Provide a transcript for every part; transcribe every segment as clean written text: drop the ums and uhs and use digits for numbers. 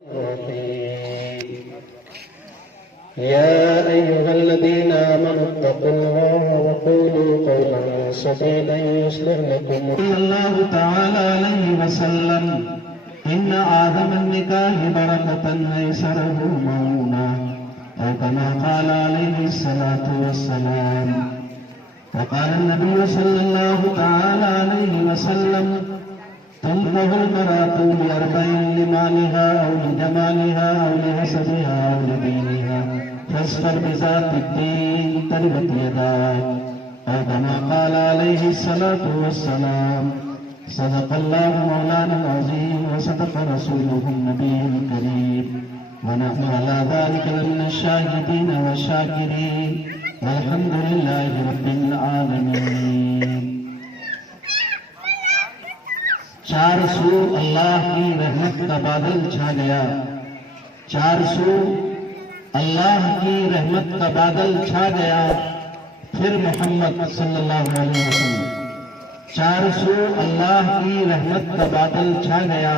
يا أيها الذين آمنوا اتقوا الله وقولوا قولا سديدا يصلح لكم صلى الله تعالى عليه وسلم إن أعظم النكاح بركة أيسره مؤونة أو كما قال عليه الصلاة والسلام. وقال النبي صلى الله تعالى عليه وسلم تنكح المرأة لأربع: لمالها أو لجمالها أو لحسبها أو لدينها فاصبر بذات الدين تربت يداك أو كما قال عليه الصلاة والسلام. صدق الله مولانا العظيم وصدق رسوله النبي الكريم ونحن على ذلك لمن الشاهدين والشاكرين والحمد لله رب العالمين. چار سو اللہ کی رحمت کا بادل چھا گیا، چار سو اللہ کی رحمت کا بادل چھا گیا، پھر محمد صلی اللہ علیہ وسلم. چار سو اللہ کی رحمت کا بادل چھا گیا،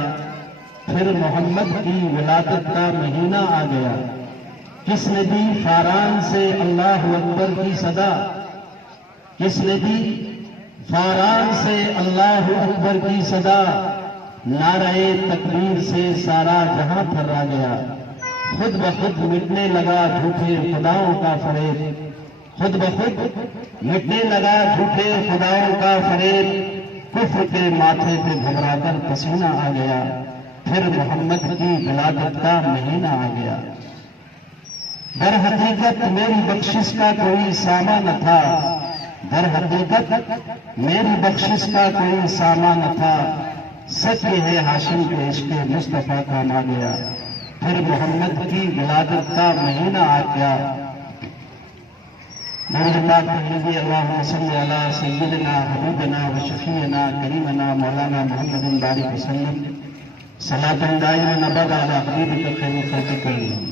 پھر محمد کی ولادت کا مہینہ آ گیا. کس نے دی فاران سے اللہ اکبر کی صدا؟ کس نے دی فاران سے اللہ اکبر کی صدا؟ نعرہ تکبیر سے سارا جہاں تھرا گیا. خود بخود مٹنے لگا جھوٹے خداؤں کا فریب، خود بخود مٹنے لگا جھوٹے خداؤں کا فریب. کفر کے ماتھے پہ گھبرا کر پسینہ آ گیا، پھر محمد کی ولادت کا مہینہ آ گیا. در حقیقت میری بخشش کا کوئی ساما نہ تھا، در حقیقت میری بخشش کا کوئی ساما نہ تھا. سچ یہ ہے ہاشم کے عشق مصطفیٰ کام آ گیا، پھر محمد کی ولادت کا مہینہ آ گیا. اللہم صلی علی سیدنا حبیبنا و شفیعنا کریمنا مولانا محمد بارک وسلم صلاۃ دائمۃ ابدا علی حبیبک خیر خلق کلهم.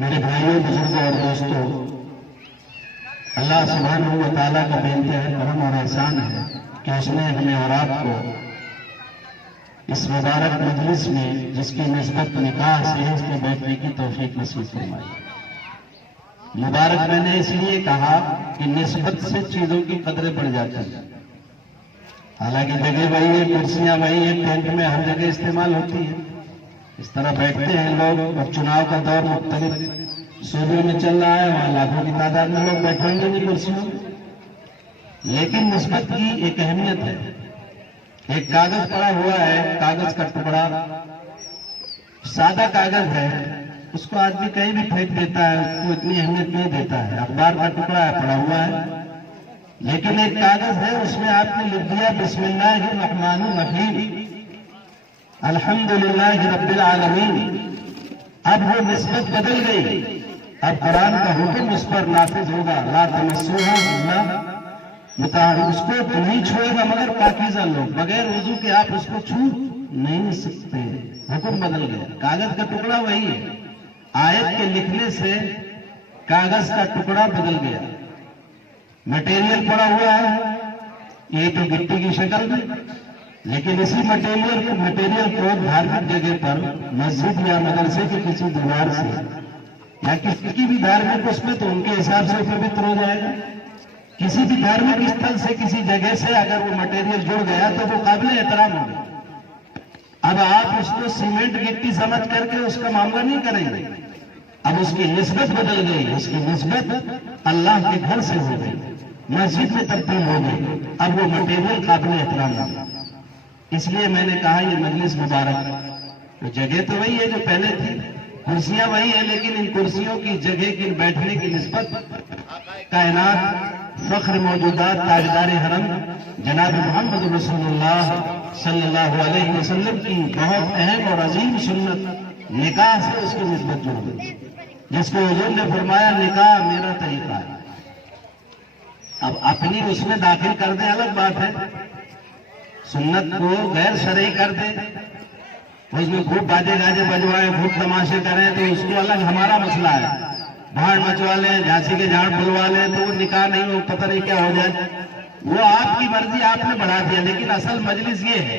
میرے بھائیوں، بزرگوں اور دوستوں، اللہ سبحانہ و تعالیٰ کا بے انتہا کرم اور احسان ہے کہ اس نے ہمیں اور آپ کو اس مبارک مجلس میں، جس کی نسبت نکاح سے ہے، اس میں بیٹھنے کی توفیق نصیب فرمائی. مبارک میں نے اس لیے کہا کہ نسبت سے چیزوں کی قدریں بڑھ جاتی ہیں. حالانکہ جگہ وہی ہے، کرسیاں وہی ہیں، ٹینٹ میں ہر جگہ استعمال ہوتی ہیں. اس طرح بیٹھتے ہیں لوگ، اور چناؤ کا دور مختلف صوبوں میں چل رہا ہے، وہاں لاکھوں کی تعداد میں لوگ بیٹھیں گے نہیں کرسیوں میں. لیکن نسبت کی ایک اہمیت ہے. ایک کاغذ پڑا ہوا ہے، کاغذ کا ٹکڑا، سادہ کاغذ ہے، اس کو آدمی کہیں بھی پھینک دیتا ہے، اس کو اتنی اہمیت نہیں دیتا ہے. اخبار کا ٹکڑا ہے، پڑا ہوا ہے. لیکن ایک کاغذ ہے، اس میں آپ نے لکھ دیا بسم اللہ الرحمن الرحیم الحمدللہ رب العالمین. اب وہ نسبت بدل گئی. اب قرآن کا حکم اس پر نافذ ہوگا، لا تمسوها الا مطہرون. اس کو نہیں چھوئے گا مگر پاکیزہ لوگ. بغیر وضو کے آپ اس کو چھو نہیں سکتے. حکم بدل گیا. کاغذ کا ٹکڑا وہی ہے، آیت کے لکھنے سے کاغذ کا ٹکڑا بدل گیا. مٹیریل پڑا ہوا ہے، یہ تو گٹی کی شکل میں، لیکن اسی مٹیریل کو دھارمک جگہ پر مسجد یا مدرسے کی کسی دیوار سے یا کسی کی بھی دھارمک اس میں، تو ان کے حساب سے پوتر ہو جائے گا. کسی بھی دھارمک استھل سے، کسی جگہ سے اگر وہ مٹیریل جڑ گیا تو وہ قابل احترام ہوگا. اب آپ اس کو سیمنٹ گٹی سمجھ کر کے اس کا معاملہ نہیں کریں گے. اب اس کی نسبت بدل گئی. اس کی نسبت اللہ کے گھر سے ہو گئی، مسجد میں تبدیل ہو گئی. اب وہ مٹیریل قابل احترام ہوگا. اس لیے میں نے کہا یہ مجلس مبارک. تو جگہ تو وہی ہے جو پہلے تھی، کرسیاں وہی ہیں، لیکن ان کرسیوں کی جگہ کی بیٹھنے کی نسبت کائنات فخر موجودات تاجدار حرم جناب محمد رسول اللہ صلی اللہ علیہ وسلم کی بہت اہم اور عظیم سنت نکاح سے اس کی نسبت جڑ گئی، جس کو حضور نے فرمایا نکاح میرا طریقہ ہے. اب اپنی اس میں داخل کر دیں الگ بات ہے، سنت کو غیر شرعی کر دیں، اس میں خوب باجے گاجے بجوائیں، خوب تماشے کریں، تو اس کو الگ ہمارا مسئلہ ہے. بھاڑ مچوا لیں، جھانسی کے جھاڑ بلوا لیں تو وہ نکاح نہیں ہو، پتہ نہیں کیا ہو جائے. وہ آپ کی مرضی، آپ نے بڑھا دیا. لیکن اصل مجلس یہ ہے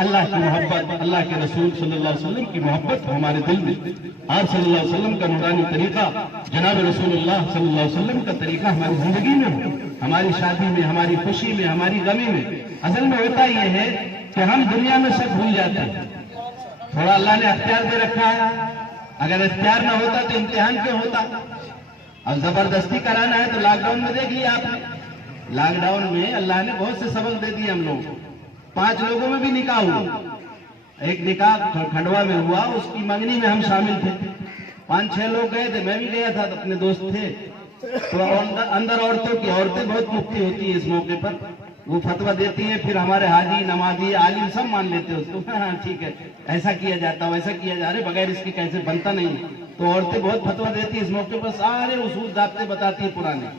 اللہ کی محبت، اللہ کے رسول صلی اللہ علیہ وسلم کی محبت ہمارے دل میں، آپ صلی اللہ علیہ وسلم کا نورانی طریقہ، جناب رسول اللہ صلی اللہ علیہ وسلم کا طریقہ ہماری زندگی میں ہو، ہماری شادی میں، ہماری خوشی میں، ہماری غمی میں۔ اصل میں ہوتا یہ ہے کہ ہم دنیا میں سب بھول جاتے ہیں، تھوڑا اللہ نے اختیار دے رکھا ہے، اگر اختیار نہ ہوتا تو امتحان کیوں ہوتا؟ اب زبردستی کرانا ہے تو لاک ڈاؤن میں دیکھ لیا آپ نے، لاک ڈاؤن میں اللہ نے بہت سے سبق دے دیے ہم لوگوں کو۔ 5 لوگوں میں بھی نکاح ہوا، ایک نکاح کھنڈوا میں ہوا، اس کی منگنی میں ہم شامل تھے، 5-6 لوگ گئے تھے، میں بھی گیا تھا، اپنے دوست تھے۔ تو اندر عورتیں بہت مفتی ہوتی ہیں اس موقع پر، وہ فتویٰ دیتی ہیں، پھر ہمارے حاجی نمازی عالم سب مان لیتے ہیں اس کو، ہاں ٹھیک ہے ایسا کیا جاتا ہے ویسا کیا جا رہا ہے، بغیر اس کے کیسے بنتا نہیں۔ تو عورتیں بہت فتویٰ دیتی ہیں اس موقع پر، سارے اصول ضابطے بتاتی ہیں پرانے،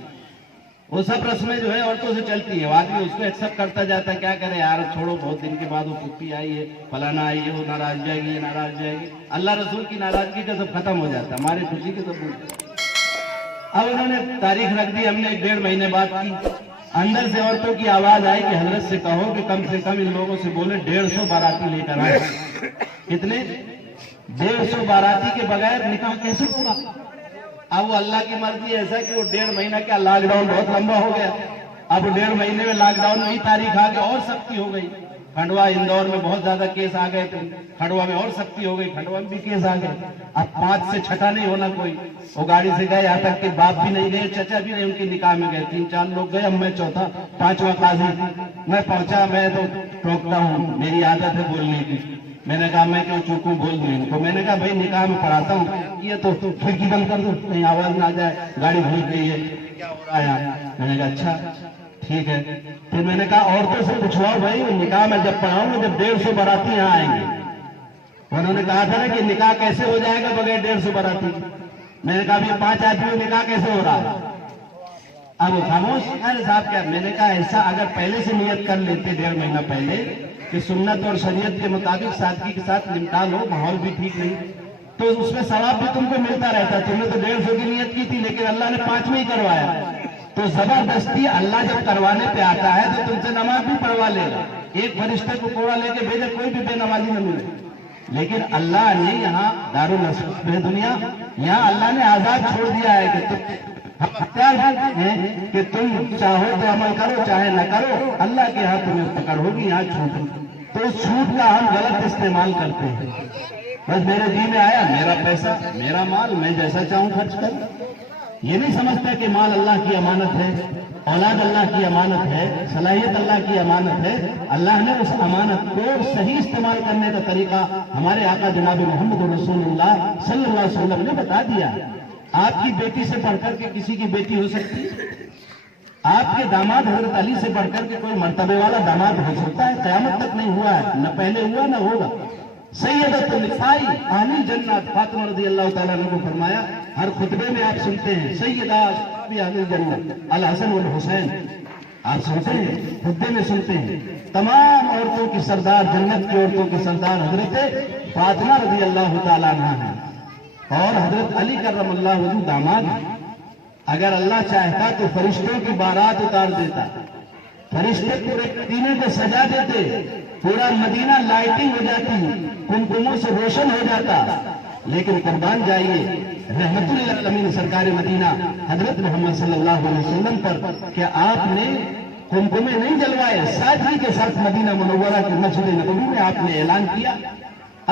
وہ سب رسمیں جو ہے عورتوں سے چلتی ہیں، آدمی اس کو ایکسپٹ کرتا جاتا ہے، کیا کرے یار چھوڑو، بہت دن کے بعد وہ پھپھی آئی ہے، فلانا آئی ہے، وہ ناراض جائے گی، یہ ناراض جائے گی، اللہ رسول کی ناراضگی کا سب ختم ہو جاتا ہے، ہماری خوشی کے سب۔ اب انہوں نے تاریخ رکھ دی، ہم نے 1-1.5 مہینے بعد کی، اندر سے عورتوں کی آواز آئی کہ حضرت سے کہو کہ کم سے کم ان لوگوں سے بولے 150 باراتی لے کر آئے۔ کتنے؟ 150 باراتی کے بغیر نکاح کیسے ہوگا؟ اب وہ اللہ کی مرضی ایسا کہ وہ 1.5 مہینہ کیا، لاک ڈاؤن بہت لمبا ہو گیا، اب 1.5 مہینے میں لاک ڈاؤن میں ہی تاریخ آ گئی اور سختی ہو گئی۔ کھنڈوا اندور میں بہت زیادہ کیس آ گئے تھے، کھنڈوا میں اور سختی ہو گئی، کھنڈوا میں بھی کیس آ گئے، اب 5 سے چھٹا نہیں ہونا کوئی، وہ گاڑی سے گئے، یہاں تک کہ باپ بھی نہیں گئے، چچا بھی نہیں، ان کے نکاح میں گئے، 3-4 لوگ گئے، اب میں چوتھا 5واں قاضی، میں پہنچا، میں تو ٹوکتا ہوں، میری عادت ہے بولنے کی، میں نے کہا میں کیوں چوکوں، بول دوں ان کو، میں نے کہا بھائی نکاح میں پڑھاتا ہوں، یہ تو کھڑکی بند کر دو کہیں آواز نہ آ جائے، گاڑی بھول گئی ہے، کیا ہو رہا ہے؟ میں نے کہا اچھا ٹھیک ہے، پھر میں نے کہا عورتوں سے پوچھواؤ بھائی نکاح میں جب پڑھاؤں گا جب 150 باراتی یہاں آئیں گے، انہوں نے کہا تھا نا کہ نکاح کیسے ہو جائے گا بغیر 150 باراتی، میں نے کہا یہ 5 آدمیوں نکاح کیسے ہو رہا ہے؟ اب وہ خاموش، ارے صاحب کیا، میں نے کہا ایسا اگر پہلے سے نیت کر لیتے 1.5 مہینہ پہلے کہ سنت اور شریعت کے مطابق سادگی کے ساتھ نمٹا لو، ماحول بھی ٹھیک نہیں تو اس میں ثواب بھی تم کو ملتا رہتا، تم نے تو 150 کی نیت کی تھی لیکن اللہ نے 5 میں ہی کروایا، تو زبردستی اللہ جب کروانے پہ آتا ہے تو تم سے نماز بھی پڑھوا لے گا، ایک فرشتے کو کوڑا لے کے بھیجے کوئی بھی بے نمازی نہ ملے، لیکن اللہ نے یہاں دارالنصرت ہے دنیا، یہاں اللہ نے آزاد چھوڑ دیا ہے کہ ہم اختیار ہیں کہ تم چاہو تو عمل کرو چاہے نہ کرو، اللہ کے ہاں تمہیں پکڑ ہوگی، یہاں چھوٹ ہوگی، تو اس چھوٹ کا ہم غلط استعمال کرتے ہیں، بس میرے جی میں آیا میرا پیسہ میرا مال میں جیسا چاہوں خرچ کر، یہ نہیں سمجھتا کہ مال اللہ کی امانت ہے، اولاد اللہ کی امانت ہے، صلاحیت اللہ کی امانت ہے، اللہ نے اس امانت کو صحیح استعمال کرنے کا طریقہ ہمارے آقا جناب محمد رسول اللہ صلی اللہ علیہ وسلم نے بتا دیا۔ آپ کی بیٹی سے بڑھ کر کے کسی کی بیٹی ہو سکتی ہے؟ آپ کے داماد حضرت علی سے بڑھ کر کے کوئی مرتبے والا داماد ہو سکتا ہے؟ قیامت تک نہیں ہوا ہے، نہ پہلے ہوا نہ ہوگا۔ سیدۃ النساء اہل جنت فاطمہ رضی اللہ تعالیٰ عنہ کو فرمایا، ہر خطبے میں آپ سنتے ہیں سیدہ اہل جنت الحسن والحسین، آپ سنتے ہیں خطبے میں سنتے ہیں، تمام عورتوں کی سردار، جنت کی عورتوں کی سردار حضرت فاطمہ رضی اللہ تعالیٰ عنہ ہیں، اور حضرت علی کرم اللہ وجہ داماد ہیں۔ اگر اللہ چاہتا تو فرشتوں کی بارات اتار دیتا، فرشتے پورے مدینے کو سجا دیتے، پورا مدینہ لائٹنگ ہو جاتی، کمکموں سے روشن ہو جاتا، لیکن قربان جائیے رحمت للعالمین سرکار مدینہ حضرت محمد صلی اللہ علیہ وسلم پر کہ آپ نے کمکمے نہیں جلوائے، سادگی کے ساتھ مدینہ منورہ کی مسجد نبوی میں آپ نے اعلان کیا،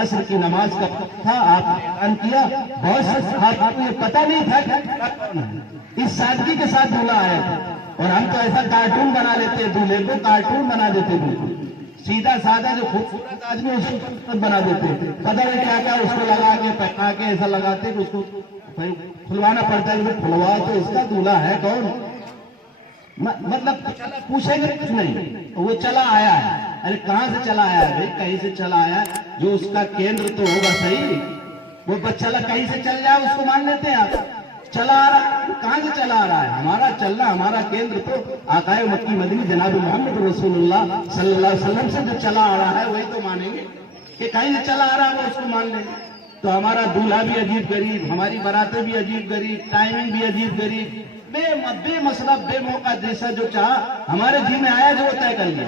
عصر کی نماز کا تھا، آپ نے اعلان کیا، بہت سے صحابہ کو یہ پتہ نہیں تھا کہ اس سادگی کے ساتھ دولہا آیا تھا، اور ہم تو ایسا کارٹون بنا لیتے دولہے کو، کارٹون بنا دیتے بالکل سیدھا سادہ جو خوبصورت آدمی اس کو خوبصورت بنا دیتے، پتہ نہیں کیا کیا اس کو لگا کے پہنا کے ایسا لگاتے کہ اس کو کھلوانا پڑتا ہے، کھلوا تو اس کا دولہا ہے کون، مطلب پوچھیں گے کچھ نہیں، وہ چلا آیا ہے، ارے کہاں سے چلا آیا ہے بھائی؟ کہیں سے چلا آیا ہے، جو اس کا کیندر تو ہوگا صحیح، وہ چلا کہیں سے چل جائے اس کو مان لیتے ہیں آپ، چلا آ رہا ہے، کہاں سے چلا آ رہا ہے؟ ہمارا چلنا، ہمارا کیندر تو آقا مکی مدنی جناب محمد رسول اللہ صلی اللہ علیہ وسلم سے جو چلا آ رہا ہے وہی تو مانیں گے، کہ کہیں سے چلا آ رہا ہے وہ اس کو مان لیں گے۔ تو ہمارا دولہا بھی عجیب غریب، ہماری باراتیں بھی عجیب غریب، ٹائمنگ بھی عجیب غریب، بے مصرف بے موقع، جیسا جو چاہا ہمارے جی میں آیا جو وہ طے کر لیا۔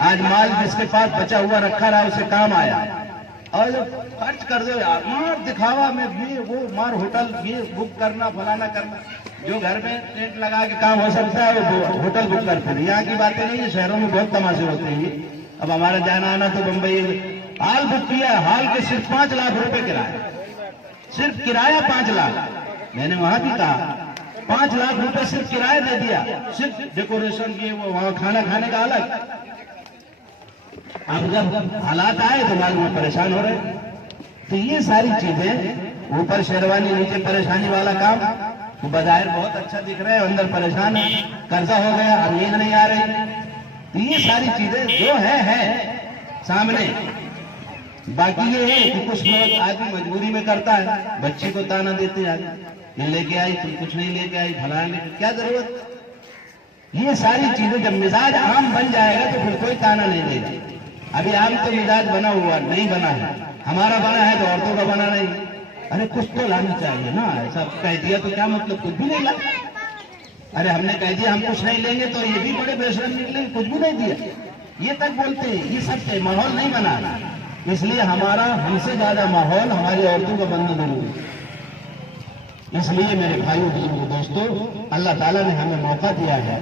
آج مال جس کے پاس بچا ہوا رکھا رہا اسے کام آیا، اور جب خرچ کر دو یار، مار دکھاوا میں یہ وہ، مار ہوٹل یہ بک کرنا فلانا کرنا، جو گھر میں ٹینٹ لگا کے کام ہو سکتا ہے وہ ہوٹل بک کرتے ہیں۔ یہاں کی باتیں نہیں ہے، شہروں میں بہت تماشے ہوتے ہیں۔ اب ہمارا جانا آنا تو بمبئی، ہال بک کیا، ہال کے صرف 5 لاکھ روپے کرایہ، صرف کرایہ 5 لاکھ۔ میں نے وہاں بھی کہا 5 لاکھ روپے صرف کرایہ دے دیا، صرف ڈیکوریشن یہ وہ، وہاں کھانا کھانے کا الگ۔ اب جب حالات آئے تو معلوم میں پریشان ہو رہے۔ تو یہ ساری چیزیں، اوپر شیروانی نیچے پریشانی والا کام، تو بظاہر بہت اچھا دکھ رہا ہے، اندر پریشان ہے، قرضہ ہو گیا، اب نیند نہیں آ رہی۔ تو یہ ساری چیزیں جو ہے سامنے۔ باقی یہ ہے کہ کچھ لوگ آدمی مجبوری میں کرتا ہے، بچے کو تانا دیتے ہیں، یہ لے کے آئی تم کچھ نہیں لے کے آئی، فلاں لے کے، کیا ضرورت؟ یہ ساری چیزیں جب مزاج عام بن جائے گا تو پھر کوئی تانا نہیں دے گا۔ ابھی عام تو مزاج بنا ہوا نہیں بنا ہے، ہمارا بنا ہے تو عورتوں کا بنا نہیں۔ ارے کچھ تو لانی چاہیے نا، ایسا کہہ دیا تو کیا مطلب، کچھ بھی نہیں لا۔ ارے ہم نے کہہ دیا ہم کچھ نہیں لیں گے تو یہ بھی بڑے بے شرم نکلے، کچھ بھی نہیں دیا، یہ تک بولتے ہیں۔ یہ سب ماحول نہیں بنا، اس لیے ہمارا ہم سے زیادہ ماحول ہماری عورتوں کا بننا ضروری ہے۔ اس لیے میرے بھائیوں بزرگوں دوستوں، اللہ تعالیٰ نے ہمیں موقع دیا ہے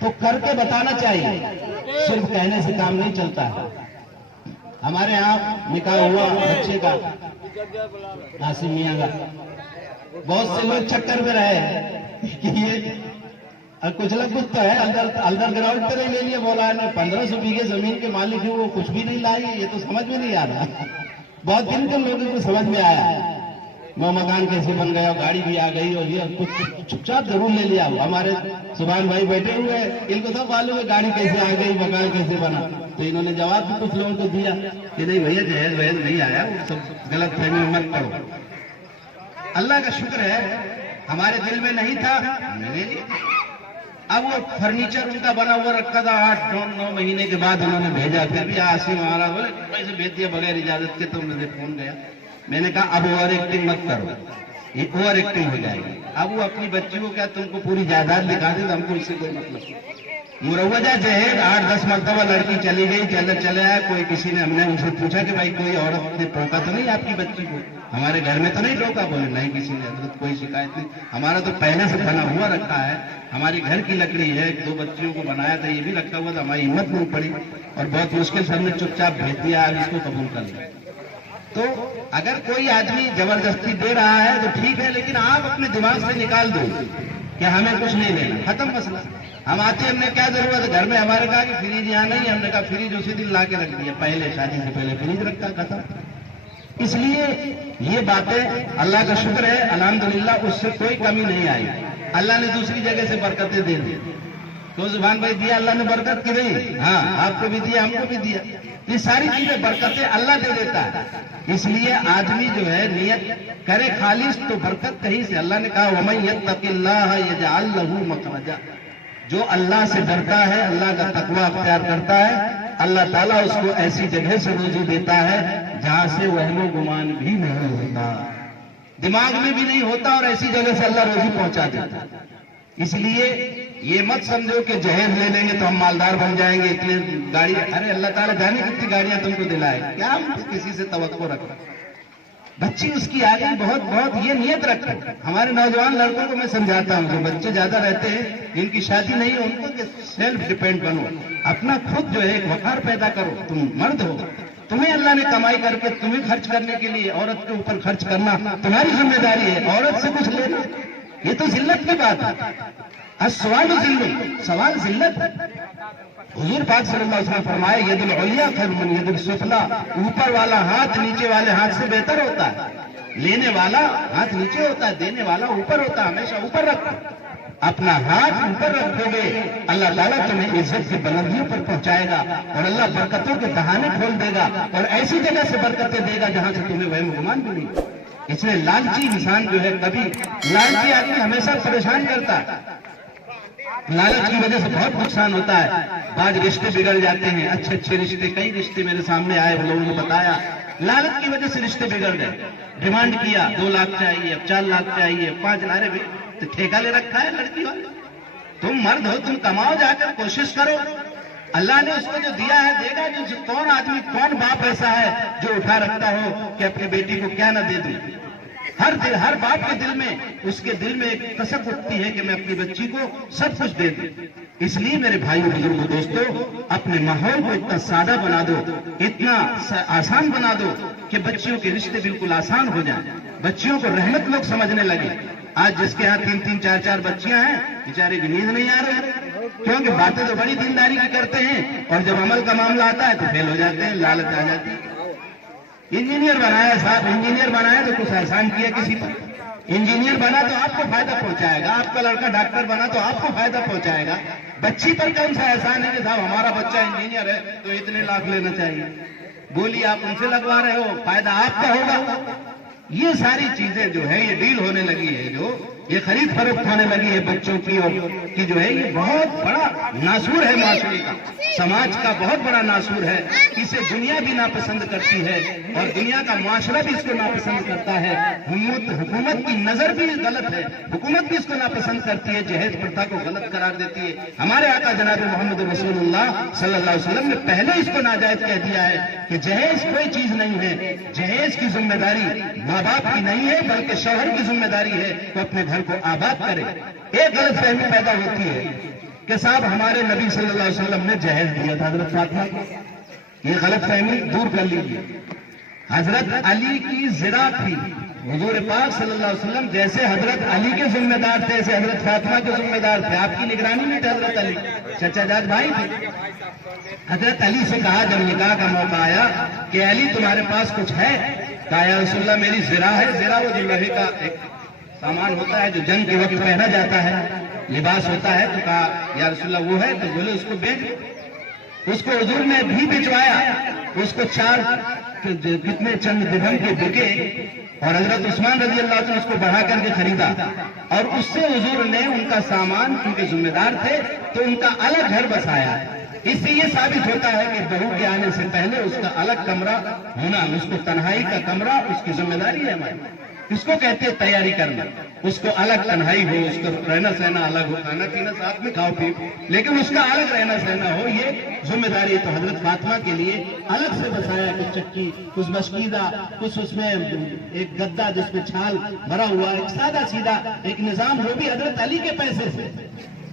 تو کر کے بتانا چاہیے، صرف کہنے سے کام نہیں چلتا ہے۔ ہمارے یہاں نکاح ہوا بچے کا، قاسم میاں کا، بہت سے لوگ چکر میں رہے کہ یہ کچھ نہ کچھ تو ہے، انڈر گراؤنڈ پہ نہیں لے لیا، بولا نے 1500 بیگھے زمین کے مالک ہیں، وہ کچھ بھی نہیں لائی، یہ تو سمجھ میں نہیں آ رہا۔ بہت دن کے لوگوں کو سمجھ میں آیا وہ مکان کیسے بن گیا، گاڑی بھی آ گئی، اور یہ کچھ چپ چاپ ضرور لے لیا۔ ہمارے سبحان بھائی بیٹھے ہوئے، ان کو سب معلوم ہے گاڑی کیسے آ گئی، مکان کیسے بنا۔ تو انہوں نے جواب بھی کچھ لوگوں کو دیا کہ نہیں بھیا جہیز وہیز نہیں آیا، وہ سب غلط فہمی میں مت کرو۔ اللہ کا شکر ہے ہمارے دل میں نہیں تھا، میں نے لیا۔ اب وہ فرنیچر ان کا بنا ہوا رکھا تھا، 8-9 مہینے کے بعد انہوں نے بھیجا، پھر بھی آسیم ہمارا بولے پیسے بھیج دیا بغیر اجازت کے، تو مجھے فون گیا۔ میں نے کہا اب اوور ایکٹنگ مت کرو، یہ اوور ایکٹنگ ہو جائے گی۔ اب وہ اپنی بچی کو کیا تم کو پوری جائیداد دکھا دے تو ہم کو اس سے کوئی مطلب نہیں۔ مروجہ جہیز 8-10 مرتبہ لڑکی چلی گئی، چلے آئے، کوئی کسی نے، ہم نے ان سے پوچھا کہ بھائی کوئی عورت نے ٹوکا تو نہیں آپ کی بچی کو، ہمارے گھر میں تو نہیں ٹوکا؟ بولے نہیں کسی نے حضرت، کوئی شکایت نہیں، ہمارا تو پہلے سے بنا ہوا رکھا ہے، ہماری گھر کی لکڑی ہے، 2 بچیوں کو بنایا تھا، یہ بھی رکھا ہوا تھا، ہماری ہمت نہیں پڑی اور بہت مشکل سے ہم نے چپ چاپ بھیج دیا، اب اس کو قبول کر لیا۔ تو اگر کوئی آدمی زبردستی دے رہا ہے تو ٹھیک ہے، لیکن آپ اپنے دماغ سے نکال دو کہ ہمیں کچھ نہیں لینا، ختم مسئلہ۔ ہم آتے ہم نے کیا ضرورت ہے، گھر میں ہمارے کہا کہ فریج یہاں نہیں، ہم نے کہا فریج اسی دن لا کے رکھ دیا، پہلے شادی سے پہلے فریج رکھا، ختم۔ اس لیے یہ باتیں اللہ کا شکر ہے الحمدللہ، اس سے کوئی کمی نہیں آئی۔ اللہ نے دوسری جگہ سے برکتیں دے دی، تو زبان بھائی دیا اللہ نے برکت کی نہیں؟ ہاں، آپ کو بھی دیا، ہم کو بھی دیا۔ یہ ساری چیزیں برکتیں اللہ دے دیتا ہے، اس لیے آدمی جو ہے نیت کرے خالص تو برکت کہیں سے۔ اللہ نے کہا وَمَن يَتَّقِ اللَّهَ يَجْعَل لَّهُ مَخْرَجًا، جو اللہ سے ڈرتا ہے، اللہ کا تقوی اختیار کرتا ہے، اللہ تعالیٰ اس کو ایسی جگہ سے روزی دیتا ہے جہاں سے وہم و گمان بھی نہیں ہوتا، دماغ میں بھی نہیں ہوتا، اور ایسی جگہ سے اللہ روزی پہنچا دیتا ہے۔ اس لیے یہ مت سمجھو کہ جہیز لے لیں گے تو ہم مالدار بن جائیں گے، اتنے گاڑی، ارے اللہ تعالیٰ جانے کتنی گاڑیاں تم کو دلائے، کیا ہم کسی سے توقع رکھیں؟ بچی اس کی آگے بہت یہ نیت رکھو۔ ہمارے نوجوان لڑکوں کو میں سمجھاتا ہوں، جو بچے زیادہ رہتے ہیں، جن کی شادی نہیں ہو، ان کو سیلف ڈیپینڈ بنو، اپنا خود جو ہے ایک وقار پیدا کرو۔ تم مرد ہو، تمہیں اللہ نے کمائی کر کے تمہیں خرچ کرنے کے لیے، عورت کے اوپر خرچ کرنا تمہاری ذمہ داری ہے، عورت سے کچھ لینا یہ تو ذلت کی بات ہے۔ السوال ذلت، سوال ذلت ہے۔ حضور پاک صلی اللہ علیہ وسلم فرمائے ید العلیٰ خیر من ید السفلیٰ، اوپر والا ہاتھ نیچے والے ہاتھ سے بہتر ہوتا ہے۔ لینے والا ہاتھ نیچے ہوتا ہے، دینے والا اوپر ہوتا ہے، ہمیشہ اوپر رکھو۔ اپنا ہاتھ اوپر رکھو گے، اللہ تعالیٰ تمہیں عزت کی بلندیوں پر پہنچائے گا، اور اللہ برکتوں کے دہانے کھول دے گا، اور ایسی جگہ سے برکتیں دے گا جہاں سے تمہیں وہم گمان بھی نہیں۔ اس لیے لالچی انسان جو ہے، کبھی لالچی آدمی ہمیشہ پریشان کرتا ہے، لالچ کی وجہ سے بہت نقصان ہوتا ہے، بعض رشتے بگڑ جاتے ہیں، اچھے رشتے، کئی رشتے میرے سامنے آئے، لوگوں نے بتایا لالچ کی وجہ سے رشتے بگڑ گئے۔ ڈیمانڈ کیا 2 لاکھ چاہیے، اب 4 لاکھ چاہیے، 5 لاکھ، تو ٹھیکہ لے رکھا ہے لڑکی والے۔ تم مرد ہو، تم کماؤ، جا کر کوشش کرو، اللہ نے اس کو جو دیا ہے دے گا. جو کون آدمی کون باپ ایسا ہے جو اٹھا رکھتا ہو کہ اپنی بیٹی کو کیا نہ دے دوں. ہر باپ کے دل میں اس کے دل میں ایک کسک اٹھتی ہے کہ میں اپنی بچی کو سب کچھ دے دوں. اس لیے میرے بھائیوں بزرگوں دوستوں اپنے ماحول کو اتنا سادہ بنا دو, اتنا آسان بنا دو کہ بچیوں کے رشتے بالکل آسان ہو جائیں, بچیوں کو رحمت لوگ سمجھنے لگے. آج جس کے ہاں 3-3 4-4 بچیاں ہیں بیچارے کی نیند نہیں آ رہی ہے, کیونکہ باتیں تو بڑی دینداری کی کرتے ہیں اور جب عمل کا معاملہ آتا ہے تو فیل ہو جاتے ہیں, لالچ آ جاتی ہے. انجینئر بنایا صاحب, انجینئر بنایا تو کچھ احسان کیا کسی پر. انجینئر بنا تو آپ کو فائدہ پہنچائے گا, آپ کا لڑکا ڈاکٹر بنا تو آپ کو فائدہ پہنچائے گا. بچی پر کون سا احسان ہے کہ صاحب ہمارا بچہ انجینئر ہے تو اتنے لاکھ لینا چاہیے. گولی آپ ان سے لگوا رہے ہو, فائدہ آپ کا ہوگا. یہ ساری چیزیں جو ہے یہ ڈیل ہونے لگی ہے, جو یہ خرید فروخت ہونے لگی ہے بچوں کی, اور کی جو ہے یہ بہت بڑا ناسور ہے معاشرے کا, سماج کا بہت بڑا ناسور ہے. اسے دنیا بھی ناپسند کرتی ہے اور دنیا کا معاشرہ بھی اس کو ناپسند کرتا ہے. حکومت کی نظر بھی غلط ہے, حکومت بھی اس کو ناپسند کرتی ہے, جہیز پرتھا کو غلط قرار دیتی ہے. ہمارے آقا جناب محمد رسول اللہ صلی اللہ علیہ وسلم نے پہلے اس کو ناجائز کہہ دیا ہے کہ جہیز کوئی چیز نہیں ہے. جہیز کی ذمہ داری ماں باپ کی نہیں ہے بلکہ شوہر کی ذمہ داری ہے کہ اپنے گھر کو آباد کرے. ایک غلط فہمی پیدا ہوتی ہے کہ صاحب ہمارے نبی صلی اللہ علیہ وسلم نے جہیز دیا تھا حضرت فاطمہ کو. یہ غلط فہمی دور کر لیجیے. حضرت علی کی زرا تھی. حضور پاک صلی اللہ علیہ وسلم جیسے حضرت علی کے ذمہ دار تھے ایسے حضرت فاطمہ کے ذمہ دار تھے. آپ کی نگرانی میں تھے حضرت علی, چچا جاد بھائی تھے. حضرت علی سے کہا جب نکاح کا موقع آیا کہ علی تمہارے پاس کچھ ہے؟ کہا یا رسول اللہ میری زرا ہے. زرا وہ جو لوہے کا ایک سامان ہوتا ہے جو جنگ کے وقت پہنا جاتا ہے, لباس ہوتا ہے. تو کہا یا رسول اللہ وہ ہے, تو بولے اس کو بیچ. اس کو حضور نے بھی بھجوایا, اس کو 4 کتنے چند درہم کے بکے اور حضرت عثمان رضی اللہ عنہ اس کو بڑھا کر کے خریدا اور اس سے حضور نے ان کا سامان, کیونکہ ذمہ دار تھے تو ان کا الگ گھر بسایا. اس سے یہ ثابت ہوتا ہے کہ بہو کے آنے سے پہلے اس کا الگ کمرہ ہونا, اس کو تنہائی کا کمرہ اس کی ذمہ داری ہے ہماری. اس کو کہتے ہیں تیاری کرنا. اس کو الگ تنہائی ہو, اس کا رہنا سہنا الگ ہو, کھانا پینا ساتھ میں کھاؤ پی, لیکن اس کا الگ رہنا سہنا ہو, یہ ذمہ داری ہے. تو حضرت فاطمہ کے لیے الگ سے بسایا, کچھ چکی, کچھ مشکیدہ, کچھ اس میں ایک گدا جس میں چھال بھرا ہوا, ایک سادہ سیدھا ایک نظام, وہ بھی حضرت علی کے پیسے سے.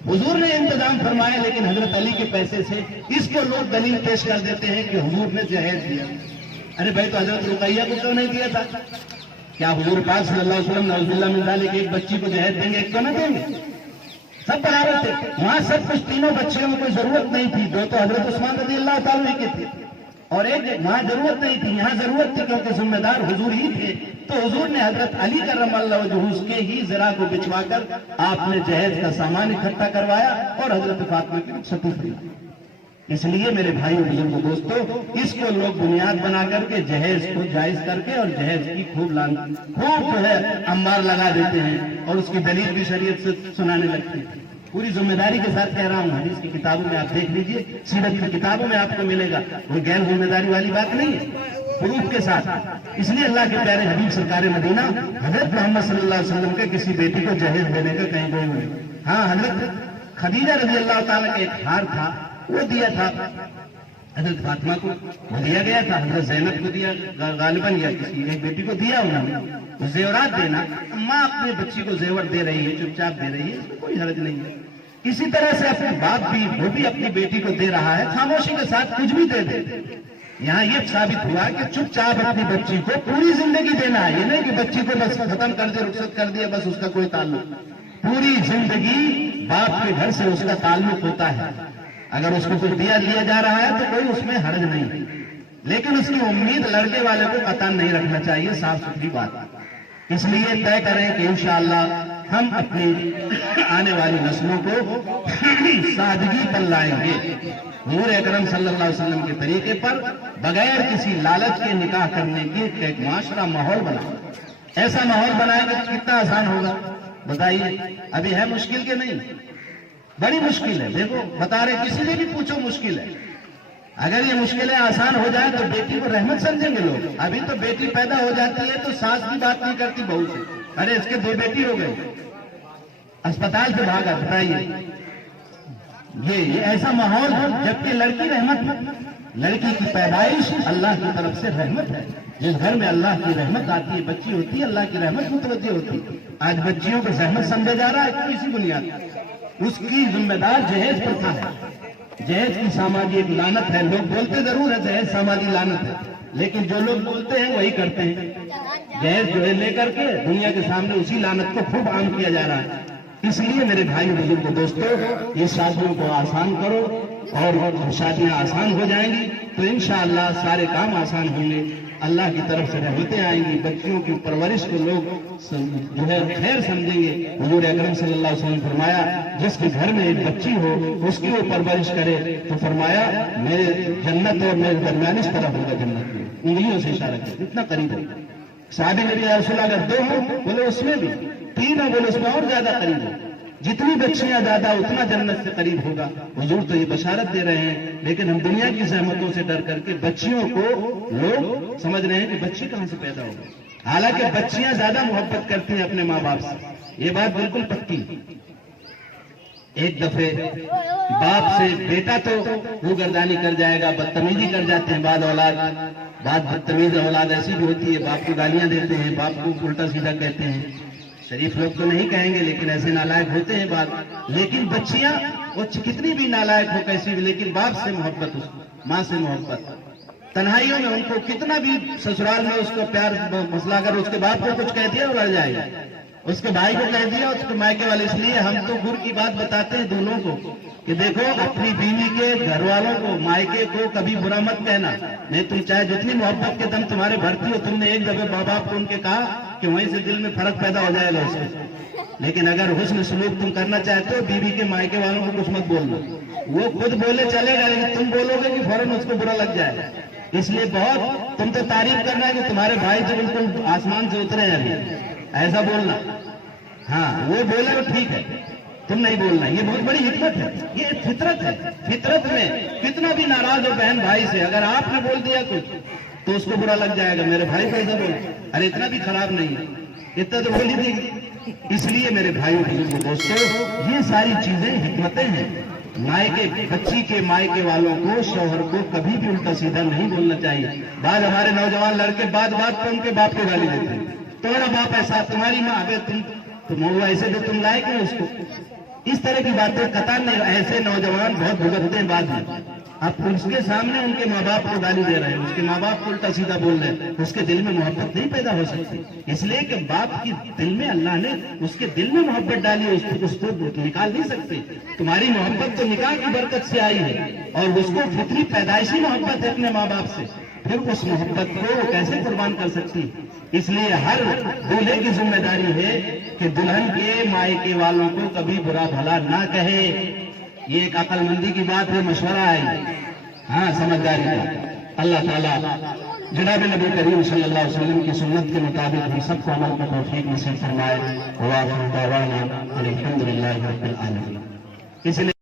حضور نے انتظام فرمایا لیکن حضرت علی کے پیسے سے. اس کو لوگ دلیل پیش کر دیتے ہیں کہ حضور نے جہیز دیا. ارے بھائی تو حضرت رقیہ کو کیوں نہیں دیا تھا؟ کیا حضور پاک صلی اللہ علیہ وسلم نعوذ باللہ من ذالک ایک بچی کو جہیز دیں گے, ایک کو نہ دیں گے؟ سب برابر تھے وہاں, سب کچھ. تینوں بچیوں میں کوئی ضرورت نہیں تھی. 2 تو حضرت عثمان رضی اللہ تعالیٰ کے تھے اور ایک وہاں ضرورت نہیں تھی. یہاں ضرورت تھی کیونکہ ذمہ دار حضور ہی تھے. تو حضور نے حضرت علی کرم اللہ وجہہ اس کے ہی زرا کو بچوا کر آپ نے جہیز کا سامان اکٹھا کروایا اور حضرت فاطمہ کی رخصتی فرمائی. اس لیے میرے بھائیوں بزرگوں دوستوں اس کو لوگ بنیاد بنا کر کے جہیز کو جائز کر کے اور جہیز کی خوب جو ہے انبار لگا دیتے ہیں اور اس کی دلیل بھی شریعت سے سنانے لگتے ہیں. پوری ذمہ داری کے ساتھ کہہ رہا ہوں, حدیث کی کتابوں میں آپ دیکھ لیجئے, سیرت کی کتابوں میں آپ کو ملے گا. کوئی غیر ذمہ داری والی بات نہیں ہے, پروف کے ساتھ. اس لیے اللہ کے پیارے حبیب سرکار مدینہ حضرت محمد صلی اللہ علیہ وسلم کے کسی بیٹی کو جہیز دینے کا کہیں کوئی نہیں. ہاں, حضرت خدیجہ رضی اللہ تعالیٰ کا ایک ہار تھا, وہ دیا تھا حضرت فاطمہ کو, وہ دیا گیا تھا. حضرت زینب کو دیا غالباً, یا کسی ایک بیٹی کو دیا انہوں نے. زیورات دینا, ماں اپنے بچی کو زیور دے رہی ہے, چپ چاپ دے رہی ہے, اس میں کوئی حرج نہیں ہے. اسی طرح سے اپنے باپ بھی, وہ بھی اپنی بیٹی کو دے رہا ہے, خاموشی کے ساتھ کچھ بھی دے دے. یہاں یہ ثابت ہوا کہ چپ چاپ اپنی بچی کو پوری زندگی دینا ہے. یہ نہیں کہ بچی کو بس ختم کر دے, رخصت کر دیا, بس اس کا کوئی تعلق. پوری زندگی باپ کے گھر سے اس کا تعلق ہوتا ہے. اگر اس کو کچھ دیا جا رہا ہے تو کوئی اس میں حرج نہیں, لیکن اس کی امید لڑکے والے کو قطعاً نہیں رکھنا چاہیے. صاف ستھری بات. اس لیے طے کریں کہ انشاءاللہ ہم اپنی آنے والی نسلوں کو سادگی پر لائیں گے, حضور اکرم صلی اللہ علیہ وسلم کے طریقے پر, بغیر کسی لالچ کے نکاح کرنے کی ایک معاشرہ ماحول بنائیں. ایسا ماحول بنائیں گے کتنا آسان ہوگا بتائیے. ابھی ہے مشکل کہ نہیں؟ بڑی مشکل ہے. دیکھو بتا رہے, کسی سے بھی پوچھو مشکل ہے. اگر یہ مشکلیں آسان ہو جائیں تو بیٹی کو رحمت سمجھیں گے لوگ. ابھی تو بیٹی پیدا ہو جاتی ہے تو ساس بھی بات نہیں کرتی بہو سے, ارے اس کے 2 بیٹی ہو گئے, اسپتال سے بھاگا. بتائیے یہ ایسا ماحول ہے، جبکہ لڑکی رحمت ہے، لڑکی کی پیدائش اللہ کی طرف سے رحمت ہے۔ جس گھر میں اللہ کی رحمت آتی ہے، بچی ہوتی ہے، اللہ کی رحمت متوجہ ہوتی ہے۔ آج بچیوں کو زحمت سمجھا جا رہا ہے کیوں؟ اسی بنیاد اس کی ذمہ دار جہیز پرتھا ہے۔ جہیز کی سماجی ایک لعنت ہے۔ لوگ بولتے ضرور ہے جہیز سماجی لعنت ہے، لیکن جو لوگ بولتے ہیں وہی کرتے ہیں۔ جہیز جو ہے لے کر کے دنیا کے سامنے اسی لعنت کو خوب عام کیا جا رہا ہے۔ اس لیے میرے بھائی بزرگ دوستو، یہ شادیوں کو آسان کرو اور شادیاں آسان ہو جائیں گی تو انشاءاللہ سارے کام آسان ہوں گے، اللہ کی طرف سے رحمتیں آئیں گی، بچیوں کی پرورش کو لوگ جو ہے خیر سمجھیں گے۔ حضور اکرم صلی اللہ علیہ وسلم فرمایا جس کے گھر میں ایک بچی ہو اس کی وہ پرورش کرے تو فرمایا میرے جنت اور میرے درمیان اس طرح ہوگا جنت میں، انگلیوں سے اشارہ کیا، اتنا قریب ہے۔ صحابی نبی رسول اللہ اگر 2 ہوں بولے اس میں بھی، 3 ہوں بولے اس میں اور زیادہ قریب ہے۔ جتنی بچیاں زیادہ اتنا جنت سے قریب ہوگا۔ حضور تو یہ بشارت دے رہے ہیں، لیکن ہم دنیا کی زحمتوں سے ڈر کر کے بچیوں کو لوگ سمجھ رہے ہیں کہ بچی کہاں سے پیدا ہوگی، حالانکہ بچیاں زیادہ محبت کرتی ہیں اپنے ماں باپ سے، یہ بات بالکل پکی۔ ایک دفعے باپ سے بیٹا تو وہ گردانی کر جائے گا، بدتمیزی کر جاتے ہیں بعض اولاد، بعض بدتمیز اولاد ایسی بھی ہوتی ہے باپ کو گالیاں دیتے ہیں، باپ کو الٹا سیدھا کہتے ہیں۔ شریف لوگ تو نہیں کہیں گے لیکن ایسے نالائق ہوتے ہیں بعض۔ لیکن بچیاں وہ کتنی بھی نالائق ہو کیسی بھی، لیکن باپ سے محبت، ماں سے محبت، تنہائیوں میں ان کو کتنا بھی سسرال میں اس کو پیار مسئلہ، اگر اس کے باپ کو کچھ کہہ دیا وہ لڑ جائے گا، اس کے بھائی کو کہہ دیا اس کے مائکے والے۔ اس لیے ہم تو گر کی بات بتاتے ہیں دونوں کو کہ دیکھو اپنی بیوی کے گھر والوں کو، مائکے کو کبھی برا مت کہنا، نہیں تم چاہے جتنی محبت کے دم تمہارے بھرتی ہو، تم نے ایک دفعہ ماں باپ کو ان کے کہا کہ وہیں سے دل میں فرق پیدا ہو جائے گا اس سے۔ لیکن اگر حسن سلوک تم کرنا چاہتے ہو، بیوی کے مائکے والوں کو کچھ مت بولنا، وہ خود بولے چلے گا لیکن تم بولو گے کہ فوراً اس کو برا لگ جائے۔ اس لیے بہت تم تو تعریف کرنا ہے کہ تمہارے بھائی تو بالکل آسمان سے اترے ہیں ابھی، ایسا بولنا، ہاں وہ بولے وہ ٹھیک ہے، تم نہیں بولنا، یہ بہت بڑی حکمت ہے، یہ فطرت ہے۔ فطرت میں کتنا بھی ناراض ہو بہن بھائی سے، اگر آپ نے بول دیا کچھ تو اس کو برا لگ جائے گا، میرے بھائی کو ایسا بول، ارے اتنا بھی خراب نہیں ہے، اتنا تو بول ہی دے گی۔ اس لیے میرے بھائیوں بزرگوں دوستوں، یہ ساری چیزیں حکمتیں ہیں۔ مائکے بچی کے مائکے والوں کو، شوہر کو کبھی بھی الٹا سیدھا نہیں بولنا چاہیے۔ بعض ہمارے نوجوان لڑکے بات بات پہ ان کے باپ کو گالی دیتے ہیں، تمہارا باپ ایسا، تمہاری ماں، ابے تم وہ ایسے تو تم لائق نہیں اس کو، اس طرح کی باتیں قطعاً نہیں۔ ایسے نوجوان بہت بھگتتے ہیں بعد میں، اب اس کے سامنے ان کے ماں باپ کو گالی دے رہے ہیں، اس کے ماں باپ کو الٹا سیدھا بول رہے ہیں، اس کے دل میں محبت نہیں پیدا ہو سکتی، اس لیے کہ باپ کی دل میں اللہ نے اس کے دل میں محبت ڈالی ہے، اس کو نکال نہیں سکتے۔ تمہاری محبت تو نکاح کی برکت سے آئی ہے اور اس کو فطری پیدائشی محبت ہے اپنے ماں باپ سے، پھر اس محبت کو کیسے قربان کر سکتی؟ اس لیے ہر دولہے کی ذمہ داری ہے کہ دلہن کے مائکے والوں کو کبھی برا بھلا نہ کہے۔ یہ ایک عقل مندی کی بات ہے، مشورہ ہے، ہاں سمجھداری کا۔ اللہ تعالیٰ جناب نبی کریم صلی اللہ علیہ وسلم کی سنت کے مطابق ہم سب کو عمل کا توفیق نصیب فرمائے۔ وآخر دعوانا الحمدللہ رب العالمین۔ اس لیے